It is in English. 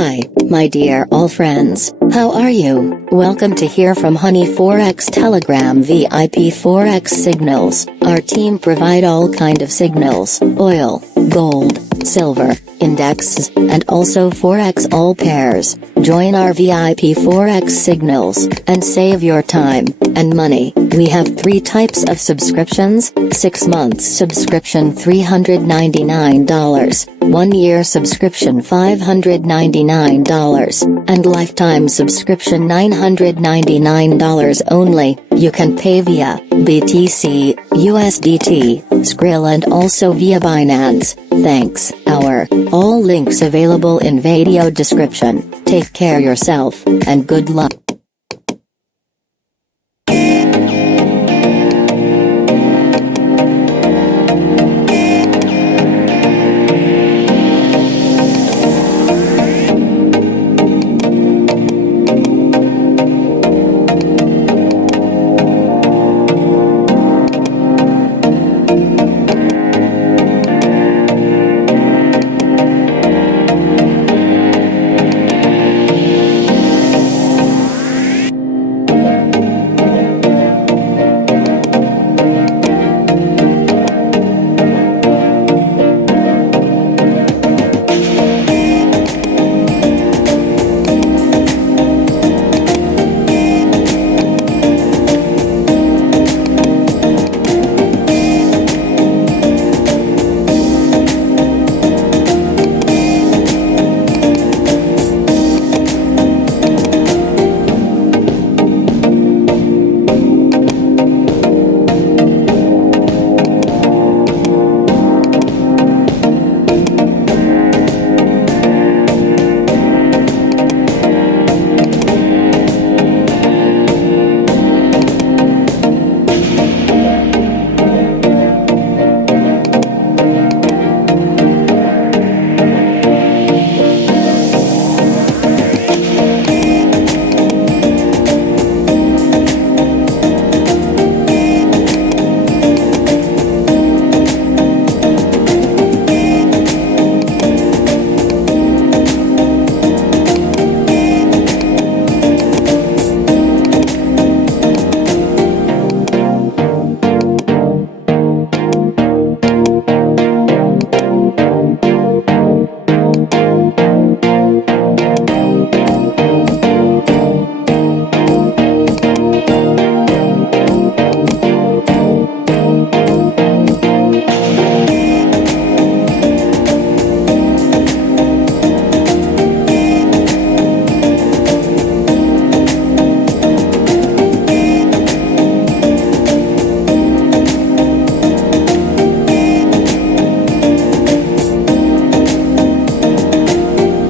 Hi, my dear all friends, how are you? Welcome to hear from Honey Forex Telegram VIP Forex Signals. Our team provide all kind of signals, oil, gold, silver, indexes, and also Forex all pairs. Join our VIP Forex Signals, and save your time and money. We have 3 types of subscriptions: 6 months subscription $399, 1 year subscription $599, and lifetime subscription $999 only. You can pay via BTC, USDT, Skrill and also via Binance. Thanks. All links available in video description. Take care yourself, and good luck.